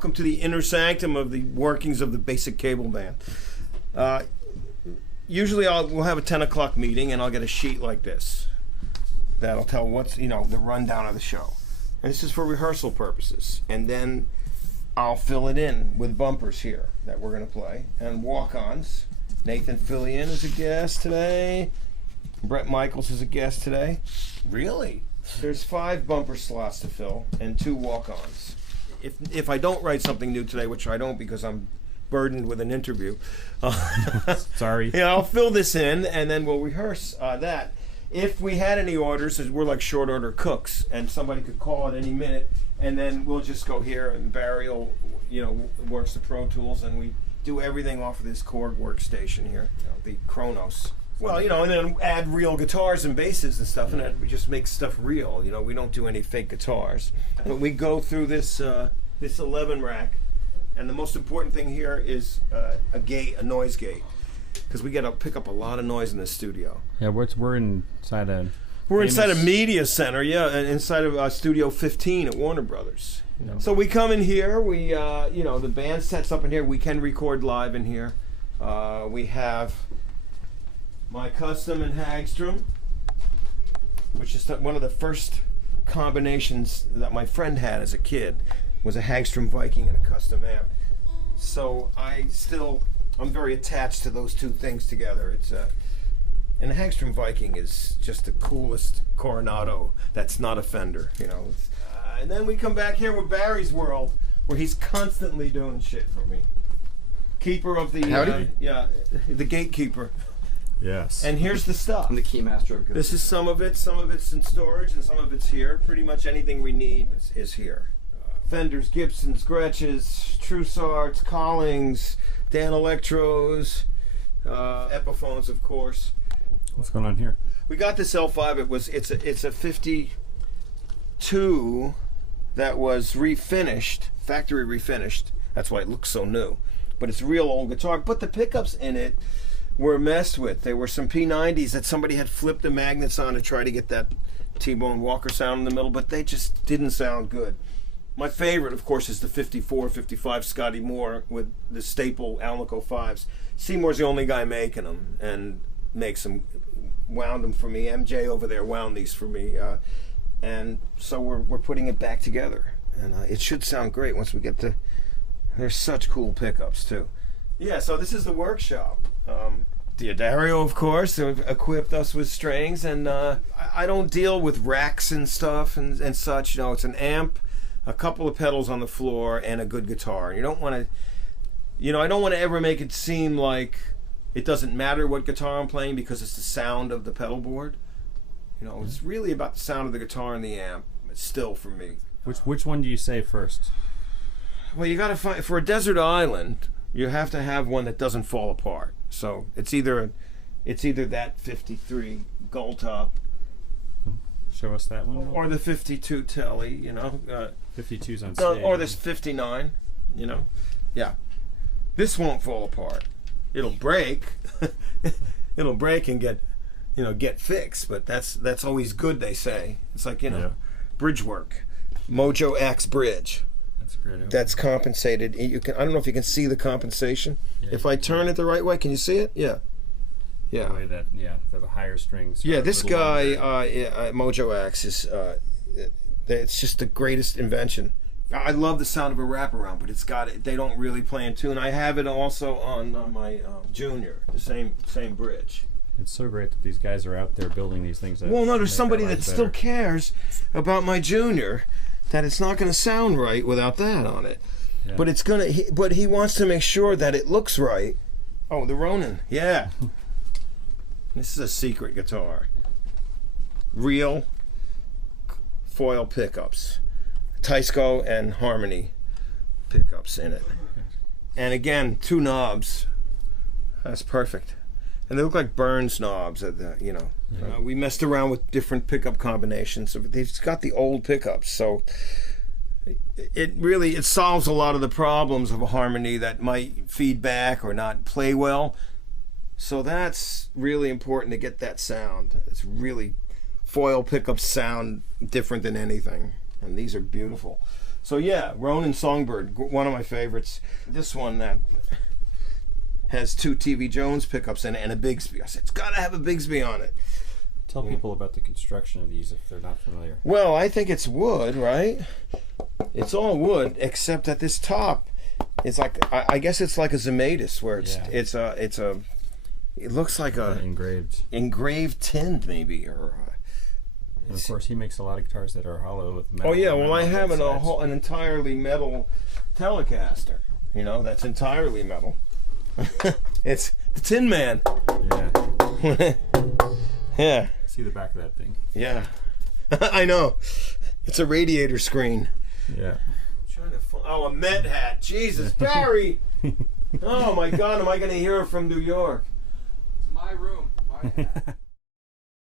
Welcome to the inner sanctum of the workings of the basic cable band. Usually we'll have a 10 o'clock meeting and I'll get a sheet like this that'll tell what's, the rundown of the show. And this is for rehearsal purposes. And then I'll fill it in with bumpers here that we're going to play and walk-ons. Nathan Fillion is a guest today. Brett Michaels is a guest today. Really? There's 5 bumper slots to fill and 2 walk-ons. If I don't write something new today, which I don't because I'm burdened with an interview, sorry. I'll fill this in and then we'll rehearse that. If we had any orders, we're like short order cooks, and somebody could call at any minute, and then we'll just go here and Barry will, works the Pro Tools, and we do everything off of this Korg workstation here, the Kronos. Well, and then add real guitars and basses and stuff, and then we just make stuff real. We don't do any fake guitars. But we go through this 11 rack, and the most important thing here is a noise gate, because we got to pick up a lot of noise in the studio. Yeah, we're inside a... We're inside a media center, inside of Studio 15 at Warner Brothers. So we come in here, we, the band sets up in here, we can record live in here. We have my custom in Hagstrom, which is one of the first combinations that my friend had as a kid, was a Hagstrom Viking and a custom amp. So I'm very attached to those two things together. And the Hagstrom Viking is just the coolest Coronado that's not a Fender, And then we come back here with Barry's World, where he's constantly doing shit for me. Keeper of the the gatekeeper. Yes. And here's the stuff. I'm the keymaster of good. This is some of it. Some of it's in storage, and some of it's here. Pretty much anything we need is here. Fenders, Gibsons, Gretches, Trussards, Collings, Dan Electros, Epiphones, of course. What's going on here? We got this L5. It's a 52 that was refinished, factory refinished. That's why it looks so new. But it's a real old guitar. But the pickups in it were messed with. There were some P90s that somebody had flipped the magnets on to try to get that T-Bone Walker sound in the middle, but they just didn't sound good. My favorite, of course, is the 54, 55 Scotty Moore with the staple Alnico 5s. Seymour's the only guy making them and wound them for me. MJ over there wound these for me. And so we're putting it back together. And it should sound great once we get to... There's such cool pickups, too. Yeah, so this is the workshop. Diodario, of course, equipped us with strings. And I don't deal with racks and stuff and such. It's an amp, a couple of pedals on the floor, and a good guitar. You don't want to, I don't want to ever make it seem like it doesn't matter what guitar I'm playing because it's the sound of the pedal board. It's really about the sound of the guitar and the amp. It's still for me. Which one do you say first? Well, you got to find, for a desert island, you have to have one that doesn't fall apart. So it's either that 53 Gold Top. Show us that one. Or the 52 Telly, 52's on stage. Or this 59, Yeah. This won't fall apart. It'll break. It'll break and get fixed, but that's always good, they say. It's like, bridge work. Mojo X bridge. That's great. That's compensated. I don't know if you can see the compensation. Yeah, if I turn it the right way, can you see it? Yeah. Yeah. The way that, for the higher strings. Yeah, this guy, Mojo X, is it's just the greatest invention. I love the sound of a wraparound, but it's got it. They don't really play in tune. I have it also on my Junior, the same bridge. It's so great that these guys are out there building these things. Well, no, there's somebody that still cares about my Junior, that it's not going to sound right without that on it. Yeah. But it's gonna. But he wants to make sure that it looks right. Oh, the Ronin. Yeah. This is a secret guitar. Real foil pickups. Teisco and Harmony pickups in it. And again, 2 knobs. That's perfect. And they look like Burns knobs. We messed around with different pickup combinations. So they've got the old pickups. So it solves a lot of the problems of a Harmony that might feed back or not play well. So that's really important to get that sound. It's really foil pickups sound different than anything. And these are beautiful. So yeah, Ronin Songbird, one of my favorites. This one that has 2 TV Jones pickups in it and a Bigsby. I said, it's got to have a Bigsby on it. Tell people about the construction of these if they're not familiar. Well, I think it's wood, right? It's all wood, except at this top, it's like, I guess it's like a Zematis, where it looks like a engraved tin, maybe, or. And of course, he makes a lot of guitars that are hollow with metal. Oh yeah, well I have an entirely metal Telecaster. You know, that's entirely metal. It's the Tin Man. Yeah. Yeah. See the back of that thing. Yeah. I know. It's a radiator screen. Yeah. Oh, a Met hat. Jesus, Barry! Oh my God, am I going to hear it from New York? It's my room. My hat.